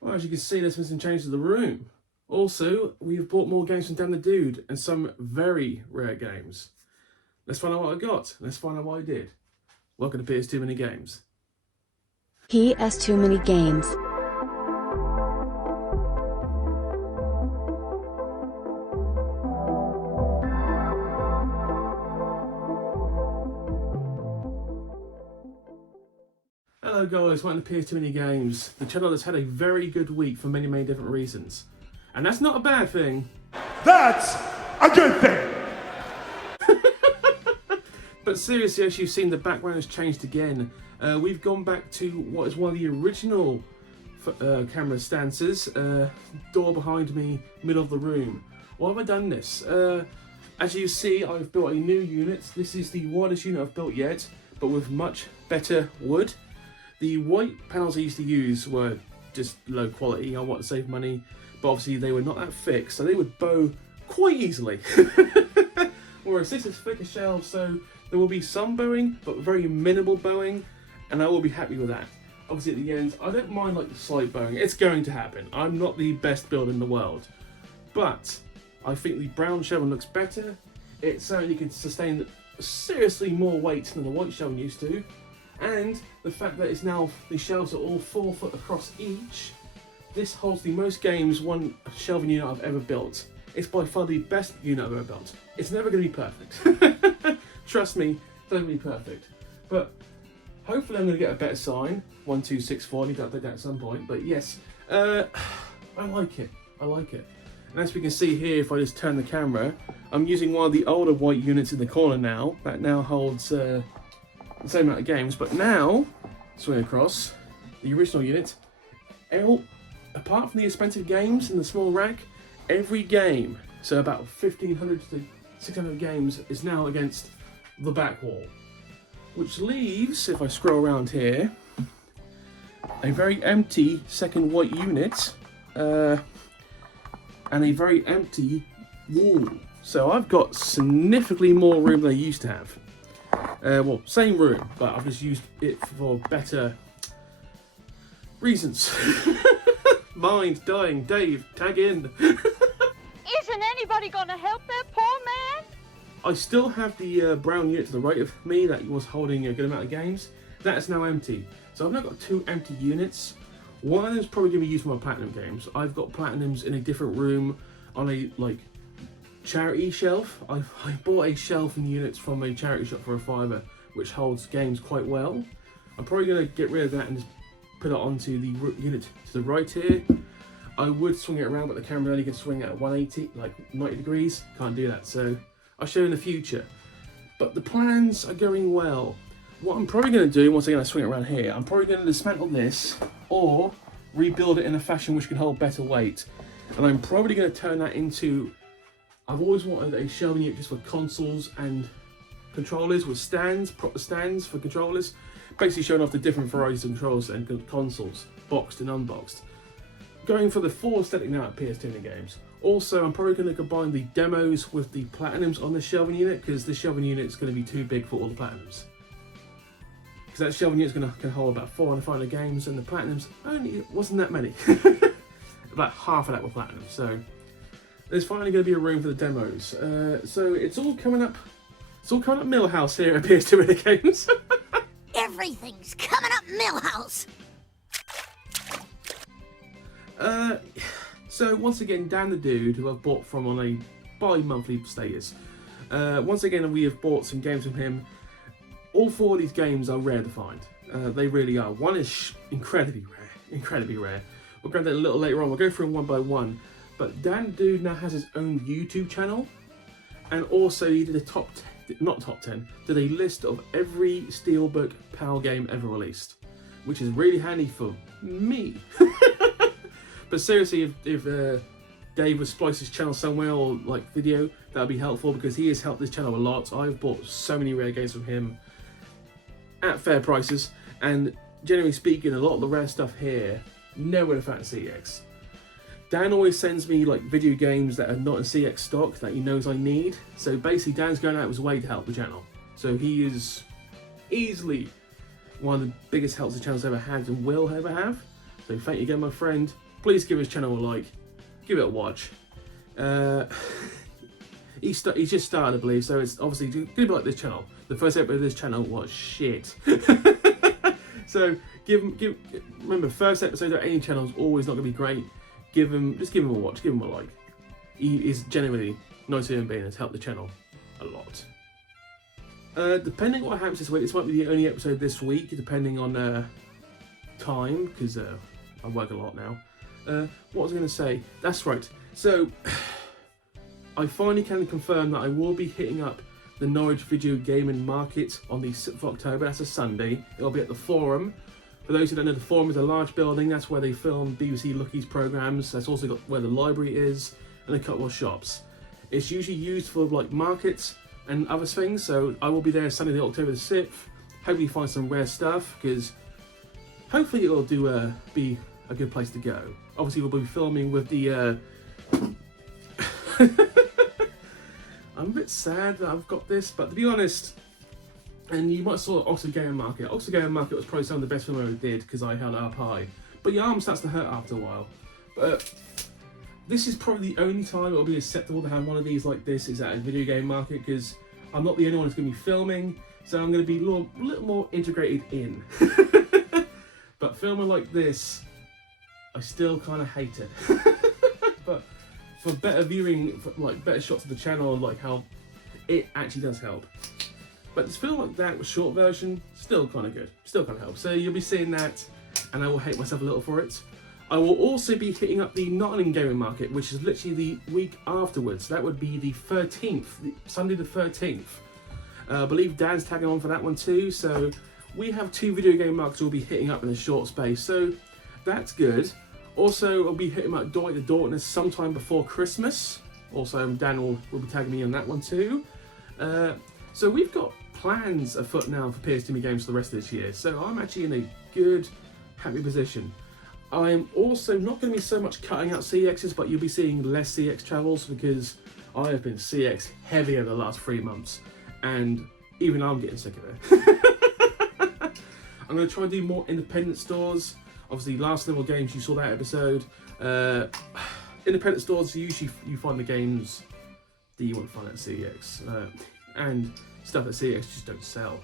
Well, as you can see, there's been some changes to the room. Also, we've bought more games from Dan the Dude and some very rare games. Let's find out what I got. Let's find out what I did. Welcome to PS Too Many Games. PS Too Many Games. Hello guys, welcome to PS Too Many Games, the channel that's had a very good week for many different reasons. And that's not a bad thing. That's a good thing! But seriously, as you've seen, the background has changed again. We've gone back to what is one of the original camera stances. Door behind me, middle of the room. Why have I done this? As you see, I've built a new unit. This is the widest unit I've built yet, but with much better wood. The white panels I used to use were just low quality. I want to save money, but obviously they were not that thick, so they would bow quite easily. Whereas this is thicker shelves, so there will be some bowing, but very minimal bowing, and I will be happy with that. Obviously at the ends, I don't mind like the slight bowing. It's going to happen. I'm not the best builder in the world, but I think the brown shelving looks better. It certainly can sustain seriously more weight than the white shelving used to. And the fact that it's now, the shelves are all 4 foot across each, this holds the most games one shelving unit I've ever built. It's by far the best unit I've ever built. It's never going to be perfect. Trust me, it's never going to be perfect. But hopefully I'm going to get a better sign. 1264, I need to update that at some point. But yes, I like it. I like it. And as we can see here, if I just turn the camera, I'm using one of the older white units in the corner now. That now holds the same amount of games, but now, swing across, the original unit, apart from the expensive games in the small rack, every game, so about 1,500 to 600 games, is now against the back wall. Which leaves, if I scroll around here, a very empty second white unit, and a very empty wall. So I've got significantly more room than I used to have. Well, same room, but I've just used it for better reasons. Mind dying, Dave, tag in. Isn't anybody gonna help that poor man? I still have the brown unit to the right of me that was holding a good amount of games. That is now empty. So I've now got 2 empty units. One of them is probably going to be used for my platinum games. I've got platinums in a different room on a charity shelf. I bought a shelf and units from a charity shop for $5, which holds games quite well. I'm probably going to get rid of that and just put it onto the unit to the right here. I would swing it around, but the camera only can swing at 180, like 90 degrees. Can't do that, so I'll show you in the future. But the plans are going well. What I'm probably going to do, once again I swing it around here, I'm probably going to dismantle this or rebuild it in a fashion which can hold better weight. And I'm probably going to turn that into, I've always wanted a shelving unit just for consoles and controllers with stands, proper stands for controllers. Basically showing off the different varieties of controllers and consoles, boxed and unboxed. Going for the full aesthetic now at PS Too Many Games. Also, I'm probably going to combine the demos with the platinums on this shelving unit, because this shelving unit is going to be too big for all the platinums. Because that shelving unit can hold about 400 final games, and the platinums only wasn't that many. About half of that were platinum. So there's finally going to be a room for the demos. So it's all coming up. It's all coming up Millhouse here at PS Too Many Games. Everything's coming up Millhouse. So once again, Dan the Dude, who I've bought from on a bi-monthly status. Once again, we have bought some games from him. All 4 of these games are rare to find. They really are. One is incredibly rare. We'll grab that a little later on. We'll go through them one by one. But Dan the Dude now has his own YouTube channel, and also he did a did a list of every Steelbook PAL game ever released, which is really handy for me. But seriously, if Dave would splice his channel somewhere or like video, that would be helpful, because he has helped this channel a lot. I've bought so many rare games from him at fair prices, and generally speaking, a lot of the rare stuff here nowhere to find CX. Dan always sends me like video games that are not in CX stock that he knows I need. So basically, Dan's going out of his way to help the channel. So he is easily one of the biggest helps the channel's ever had and will ever have. So thank you again, my friend. please give his channel a like, give it a watch. He's just started, I believe, so it's obviously going to be like this channel. The first episode of this channel was shit. So remember, first episode of any channel is always not going to be great. Just give him a watch, give him a like. He is genuinely a nice human being and has helped the channel a lot. Depending on what happens this week, this might be the only episode this week, depending on time, because I work a lot now. What was I going to say? That's right. So, I finally can confirm that I will be hitting up the Norwich Video Gaming Market on the 6th of October. That's a Sunday. It'll be at the Forum. For those who don't know, the Forum is a large building. That's where they film BBC Lucky's programmes. That's also got where the library is and a couple of shops. It's usually used for like markets and other things. So I will be there Sunday, October the 6th. Hopefully find some rare stuff, because hopefully it'll be a good place to go. Obviously we'll be filming with the I'm a bit sad that I've got this, but to be honest, and you might have saw Oxford Game Market. Oxford Game Market was probably some of the best film I ever did, because I held it up high. But your arm starts to hurt after a while. But this is probably the only time it'll be acceptable to have one of these like this is at a video game market, because I'm not the only one who's going to be filming, so I'm going to be a little more integrated in. But filming like this, I still kind of hate it. But for better viewing, for like better shots of the channel, like how it actually does help. But this film like that with short version, still kind of good, still kind of helps. So you'll be seeing that, and I will hate myself a little for it. I will also be hitting up the Nottingham Gaming Market, which is literally the week afterwards. That would be the 13th, Sunday the 13th. I believe Dan's tagging on for that one too. So we have 2 video game markets we'll be hitting up in a short space. So that's good. Also, I'll be hitting up Dwight the Darkness sometime before Christmas. Also, Dan will be tagging me on that one too. So we've got plans afoot now for PS2 games for the rest of this year. So I'm actually in a good, happy position. I'm also not going to be so much cutting out CXs, but you'll be seeing less CX travels, because I have been CX heavier the last 3 months, and even I'm getting sick of it. I'm going to try and do more independent stores. Obviously, Last Level Games, you saw that episode. Independent stores, usually you find the games that you want to find at CX, and stuff that CX just don't sell.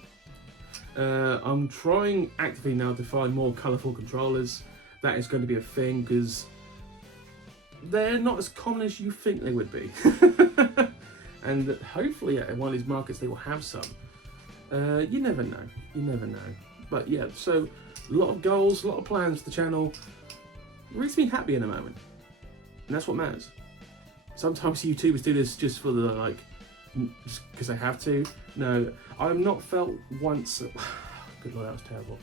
I'm trying actively now to find more colourful controllers. That is going to be a thing, because they're not as common as you think they would be. And hopefully at one of these markets they will have some. You never know, you never know. But yeah, so a lot of goals, a lot of plans for the channel. It makes me happy in the moment, and that's what matters. Sometimes YouTubers do this just for the like, just because they have to. No, I've not felt once. Good Lord, that was terrible.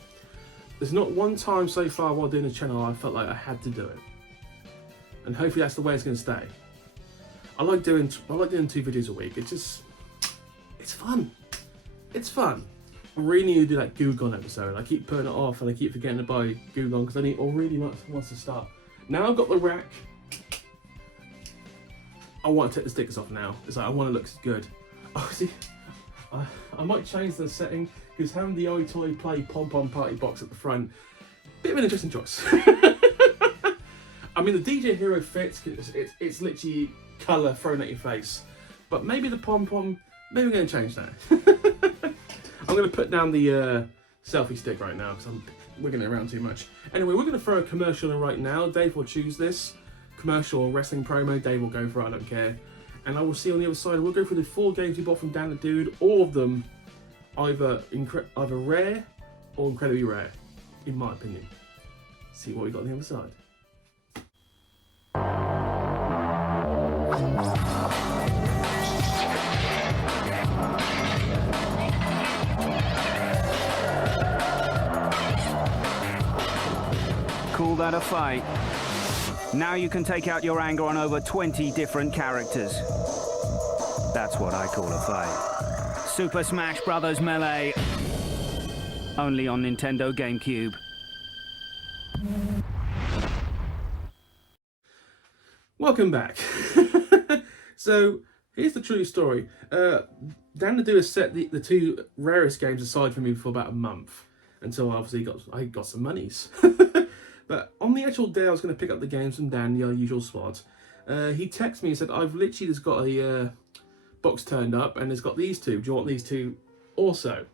There's not one time so far while doing the channel I felt like I had to do it, and hopefully that's the way it's going to stay. I like doing 2 videos a week. It's fun. It's fun. I really need to do that Gugon episode. I keep putting it off, and I keep forgetting to buy Gugon because I really wants to start. Now I've got the rack. I want to take the stickers off now. It's like I want to look good. Oh, see, I might change the setting, because having the Toy Play Pom Pom Party box at the front, bit of an interesting choice. I mean, the DJ Hero fits, because it's literally colour thrown at your face. But maybe the Pom Pom, maybe we're going to change that. I'm going to put down the selfie stick right now, because I'm wiggling it around too much. Anyway, we're going to throw a commercial in right now. Dave will choose this. Commercial or wrestling promo, Dave will go for it, I don't care. And I will see on the other side, we'll go through the 4 games we bought from Dan the Dude, all of them either rare or incredibly rare, in my opinion. See what we got on the other side. Call that a fight. Now you can take out your anger on over 20 different characters. That's what I call a fight. Super Smash Bros. Melee. Only on Nintendo GameCube. Welcome back. So, here's the true story. Dan the Do has set the 2 rarest games aside for me for about a month, until obviously I got some monies. But on the actual day I was going to pick up the games from Dan, the usual spot, he texted me and said, I've literally just got a box turned up and it's got these two. Do you want these two also?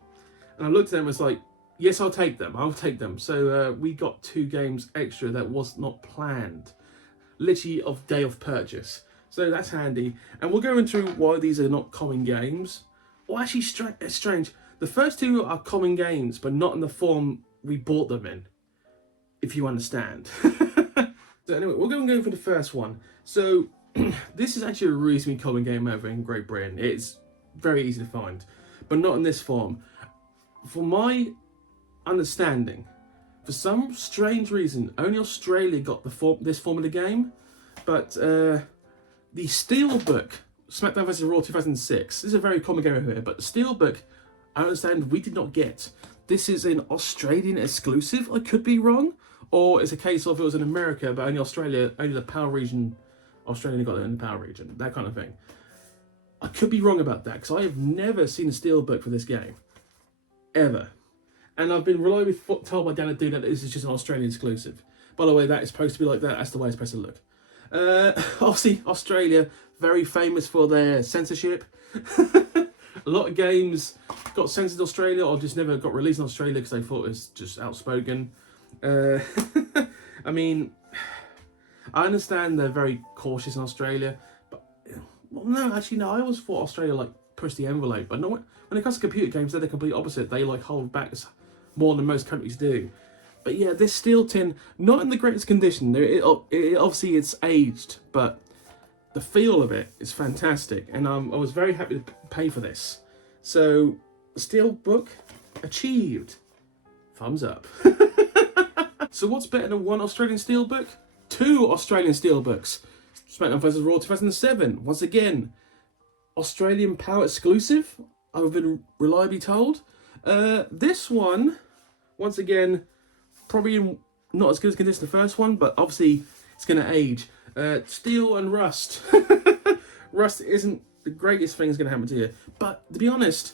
And I looked at them and was like, yes, I'll take them. I'll take them. So we got 2 games extra that was not planned. Literally of day of purchase. So that's handy. And we'll go into why these are not common games. Well, actually, it's strange. The first 2 are common games, but not in the form we bought them in, if you understand. So anyway, we're going to go for the first one. So this is actually a reasonably common game over in Great Britain. It's very easy to find, but not in this form. For my understanding, for some strange reason, only Australia got this form of the game, but the Steelbook, SmackDown vs. Raw 2006, this is a very common game over here, but the Steelbook, I understand we did not get. This is an Australian exclusive, I could be wrong, or it's a case of it was in America, but only Australia, only the PAL region, Australia got it in the PAL region, that kind of thing. I could be wrong about that, because I have never seen a Steelbook for this game, ever. And I've been reliably told by Dan to do that this is just an Australian exclusive. By the way, that is supposed to be like that. That's the way it's supposed to look. Obviously, Australia, very famous for their censorship. A lot of games got censored in Australia or just never got released in Australia because they thought it was just outspoken. I mean, I understand they're very cautious in Australia, but well, no, actually, no. I always thought Australia like pushed the envelope, but no. When it comes to computer games, they're the complete opposite. They like hold back more than most countries do. But yeah, this steel tin, not in the greatest condition. Obviously, it's aged, but the feel of it is fantastic, and I was very happy to pay for this. So, Steelbook achieved. Thumbs up. So what's better than 1 Australian Steelbook? 2 Australian Steelbooks. SmackDown vs. Raw 2007. Once again, Australian PAL exclusive, I've been reliably told. This one, once again, probably not as good as condition as the first one, but obviously it's going to age. Steel and rust. Rust isn't the greatest thing that's going to happen to you. But to be honest,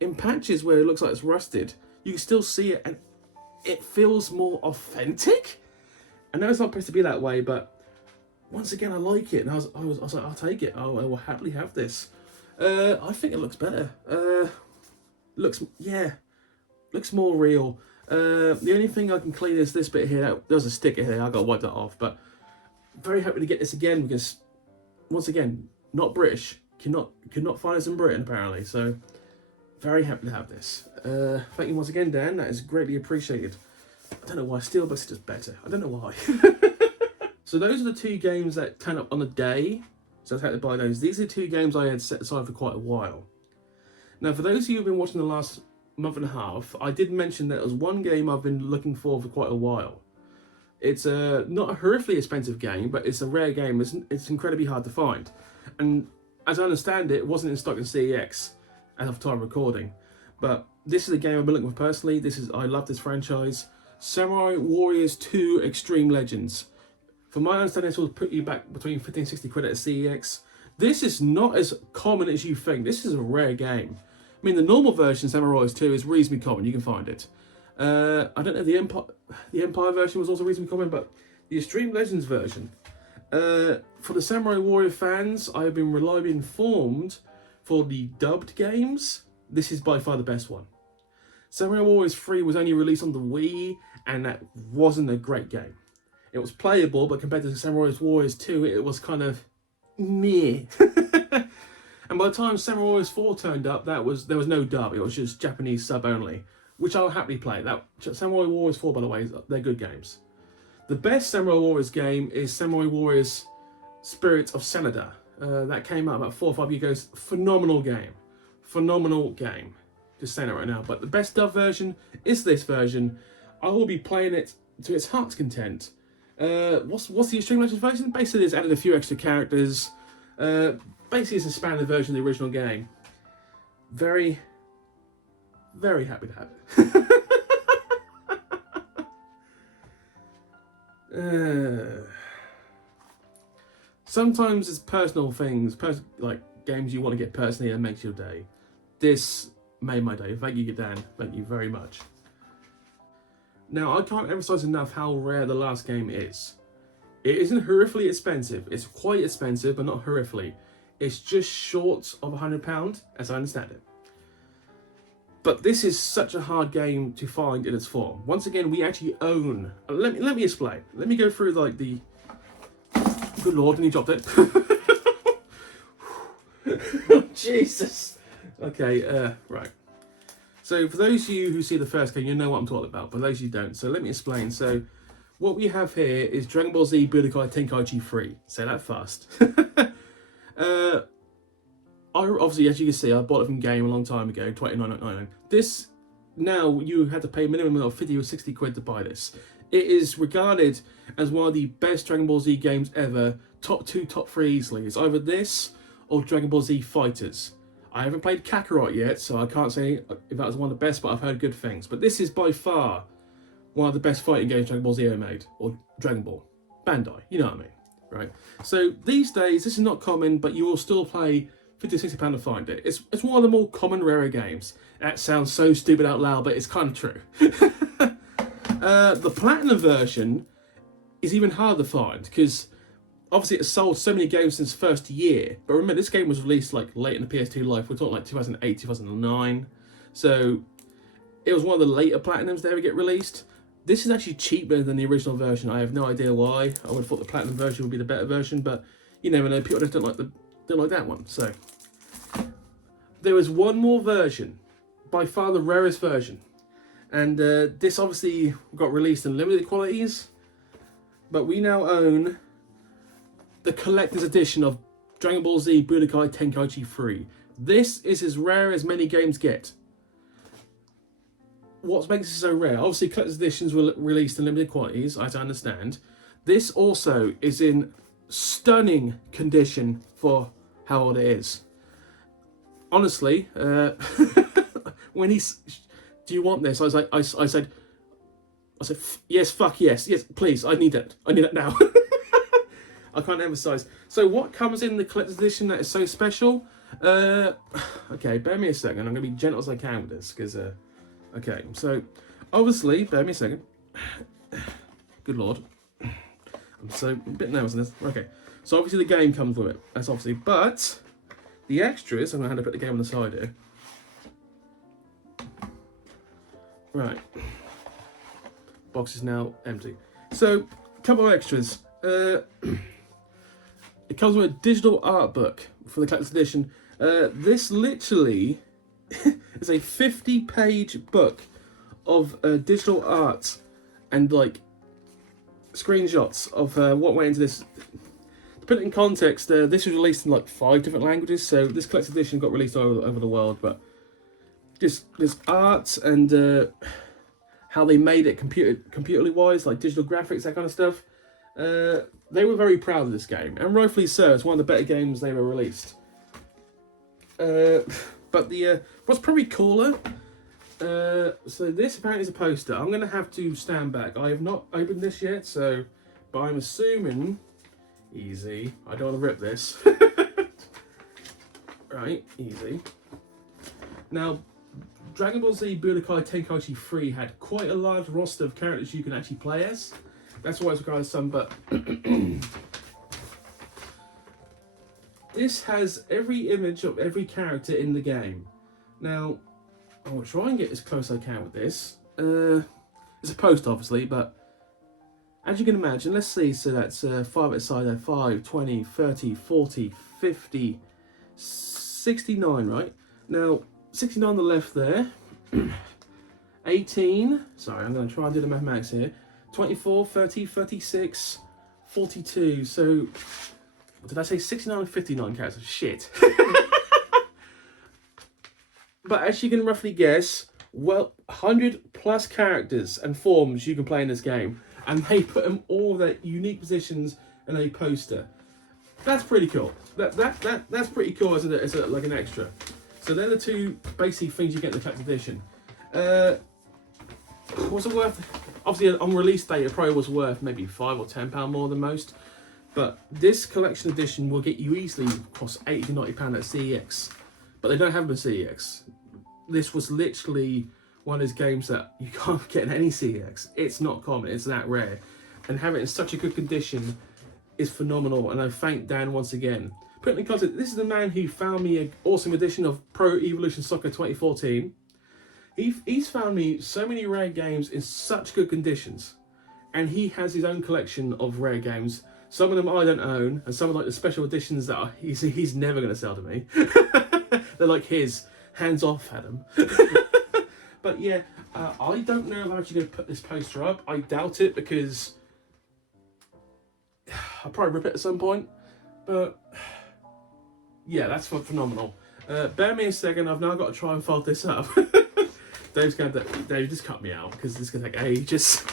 in patches where it looks like it's rusted, you can still see it and it feels more authentic. I know it's not supposed to be that way, but once again, I like it. And I was like, I'll take it. I will happily have this. I think it looks better. Looks more real. The only thing I can clean is this bit here. There's a sticker here. I got to wipe that off. But very happy to get this again because, once again, not British. Cannot find us in Britain apparently. So very happy to have this. Thank you once again, Dan. That is greatly appreciated. I don't know why Steelbook is just better. I don't know why. So those are the 2 games that turn up on the day. So I had to buy those. These are 2 games I had set aside for quite a while. Now, for those of you who've been watching the last month and a half, I did mention that there was one game I've been looking for quite a while. It's not a horrifically expensive game, but it's a rare game. It's incredibly hard to find. And as I understand it, it wasn't in stock in CEX as of time of recording. But this is a game I've been looking for personally. I love this franchise. Samurai Warriors 2 Extreme Legends. From my understanding, this will put you back between 50 and 60 quid at a CEX. This is not as common as you think. This is a rare game. I mean, the normal version, Samurai Warriors 2, is reasonably common. You can find it. I don't know if the Empire version was also reasonably common, but the Extreme Legends version. For the Samurai Warrior fans, I have been reliably informed for the dubbed games, this is by far the best one. Samurai Warriors 3 was only released on the Wii, and that wasn't a great game. It was playable, but compared to Samurai Warriors 2, it was kind of meh. And by the time Samurai Warriors 4 turned up, there was no dub. It was just Japanese sub only, which I'll happily play. Samurai Warriors 4, by the way, they're good games. The best Samurai Warriors game is Samurai Warriors Spirits of Sanada. That came out about 4 or 5 years ago. Phenomenal game. Phenomenal game. Just saying it right now. But the best dub version is this version. I will be playing it to its heart's content. What's the Extreme Legends version? Basically, it's added a few extra characters. Basically, it's a expanded version of the original game. Very, very happy to have it. Sometimes it's personal things, like games you want to get personally and makes your day. This made my day. Thank you, Dan. Thank you very much. Now, I can't emphasize enough how rare the last game is. It isn't horrifically expensive. It's quite expensive, but not horrifically. It's just short of £100, as I understand it. But this is such a hard game to find in its form. Once again, we actually own... Let me explain. Let me go through like the... Good lord, and he dropped it. Oh, Jesus. Okay, right. So for those of you who see the first game, you know what I'm talking about. But those of you who don't, so let me explain. So what we have here is Dragon Ball Z Budokai Tenkaichi 3. Say that fast. Obviously, as you can see, I bought it from Game a long time ago, $29.99. This, now you had to pay a minimum of 50 or 60 quid to buy this. It is regarded as one of the best Dragon Ball Z games ever. Top 2, top 3 easily. It's either this or Dragon Ball Z Fighters. I haven't played Kakarot yet, so I can't say if that was one of the best, but I've heard good things. But this is by far one of the best fighting games Dragon Ball Z ever made. Or Dragon Ball. Bandai, you know what I mean, right? So these days, this is not common, but you will still play £50 or £60 to find it. It's one of the more common, rarer games. That sounds so stupid out loud, but it's kind of true. The Platinum version is even harder to find, because obviously it's sold so many games since first year. But remember, this game was released like late in the PS2 life. We're talking like 2008, 2009. So it was one of the later Platinums to ever get released. This is actually cheaper than the original version. I have no idea why. I would have thought the Platinum version would be the better version, but you never know. People just don't like that one. So there was one more version, by far the rarest version, and this obviously got released in limited quantities, but we now own the collector's edition of Dragon Ball Z Budokai Tenkaichi 3. This is as rare as many games get. What makes it so rare? Obviously, collector's editions were released in limited quantities, as I understand. This also is in stunning condition for how old it is. Honestly, when he's, do you want this? I was like, I said, yes, fuck yes, please, I need that now. I can't emphasize. So what comes in the collector's edition that is so special? Okay, bear me a second. I'm gonna be gentle as I can with this, because okay. So obviously, bear me a second. Good lord, I'm so a bit nervous on this. Okay, so obviously the game comes with it. That's obviously, but the extras. I'm gonna have to put the game on the side here. Right. Box is now empty. So, a couple of extras. It comes with a digital art book for the collector's edition. This literally is a 50-page book of digital art and like screenshots of what went into this. To put it in context, this was released in like 5 different languages, so this collector's edition got released all over the world. But just there's art and how they made it computerly wise, like digital graphics, that kind of stuff. They were very proud of this game, and rightfully so. It's one of the better games they ever released. But the what's probably cooler. So this apparently is a poster. I'm gonna have to stand back. I have not opened this yet, so but I'm assuming easy. I don't want to rip this. Right, easy. Now, Dragon Ball Z Budokai Tenkaichi 3 had quite a large roster of characters you can actually play as. That's why it's regarded as some, but this has every image of every character in the game. Now, I will try and get as close as I can with this. It's a post, obviously, but as you can imagine, let's see, so that's 5 at the side there, 5, 20, 30, 40, 50, 69, right? Now, 69 on the left there, 18, sorry, I'm going to try and do the mathematics here, 24, 30, 36, 42, so, did I say 69 and 59 characters? Shit. But as you can roughly guess, well, 100 plus characters and forms you can play in this game, and they put them all their unique positions in a poster. That's pretty cool. That's pretty cool as like an extra. So they're the two basic things you get in the collector's edition. Was it worth? Obviously, on release date, it probably was worth maybe £5 or £10 more than most. But this collection edition will get you easily across £80 to £90 at CEX. But they don't have them at CEX. This was literally one of those games that you can't get in any CEX. It's not common, it's that rare. And having it in such a good condition is phenomenal, and I thank Dan once again. Put in context, this is the man who found me an awesome edition of Pro Evolution Soccer 2014. He's found me so many rare games in such good conditions, and he has his own collection of rare games. Some of them I don't own, and some of like the special editions that he's never going to sell to me. They're like his, hands off, Adam. But yeah, I don't know if I'm actually going to put this poster up. I doubt it, because I'll probably rip it at some point. But yeah, that's phenomenal. Bear me a second, I've now got to try and fold this up. Dave, just cut me out, because this is going to take ages.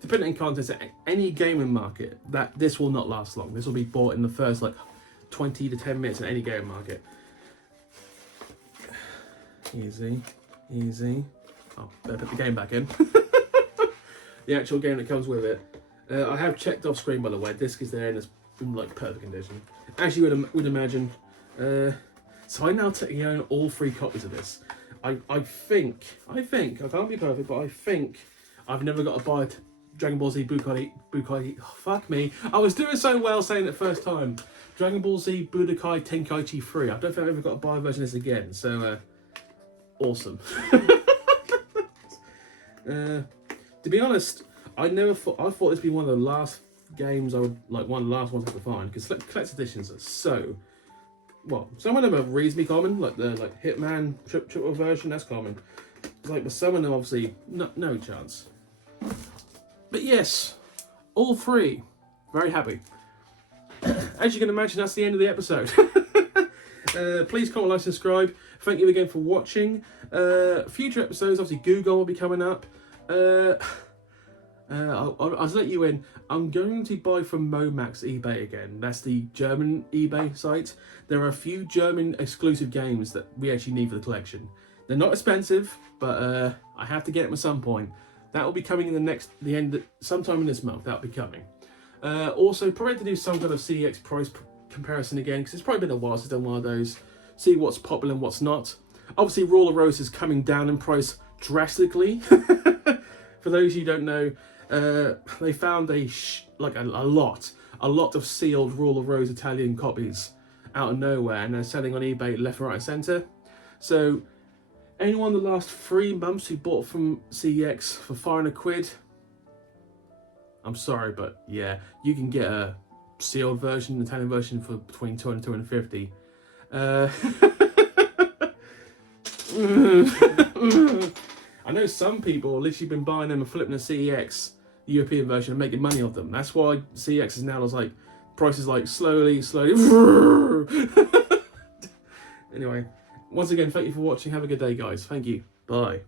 To put it in context, any gaming market, this will not last long. This will be bought in the first like 20 to 10 minutes in any gaming market. Easy, easy. Oh, better put the game back in. The actual game that comes with it. I have checked off screen, by the way. Disc is there and it's in like perfect condition, as you would imagine. So I now own all 3 copies of this. I think I can't be perfect, but I think I've never got to buy Dragon Ball Z Budokai. Oh, fuck me! I was doing so well saying it first time. Dragon Ball Z Budokai Tenkaichi 3. I don't think I've ever got to buy a version of this again. So awesome. To be honest, I thought this would be one of the last games I would one of the last ones I could find, because collector's editions are so. Well, some of them are reasonably common, like the Hitman triple version. That's common. But some of them obviously no chance. But yes, all 3, very happy. As you can imagine, that's the end of the episode. Please comment, like, subscribe. Thank you again for watching. Future episodes, obviously Google will be coming up. I'll let you in. I'm going to buy from Momax eBay again. That's the German eBay site. There are a few German exclusive games that we actually need for the collection. They're not expensive, but I have to get them at some point. That will be coming in sometime in this month. That'll be coming. Also, probably to do some kind of CEX price comparison again, because it's probably been a while since I've done one of those. See what's popular and what's not. Obviously, Rule of Rose is coming down in price drastically. For those who don't know, they found a lot of sealed Rule of Rose Italian copies out of nowhere, and they're selling on eBay left, right, and centre. So anyone the last 3 months who bought from CEX for £500, I'm sorry, but yeah, you can get a sealed version, Italian version, for between 200 and 250. I know some people have literally been buying them and flipping the CEX European version and making money off them. That's why CEX is now prices slowly. Anyway, once again, thank you for watching. Have a good day, guys. Thank you. Bye.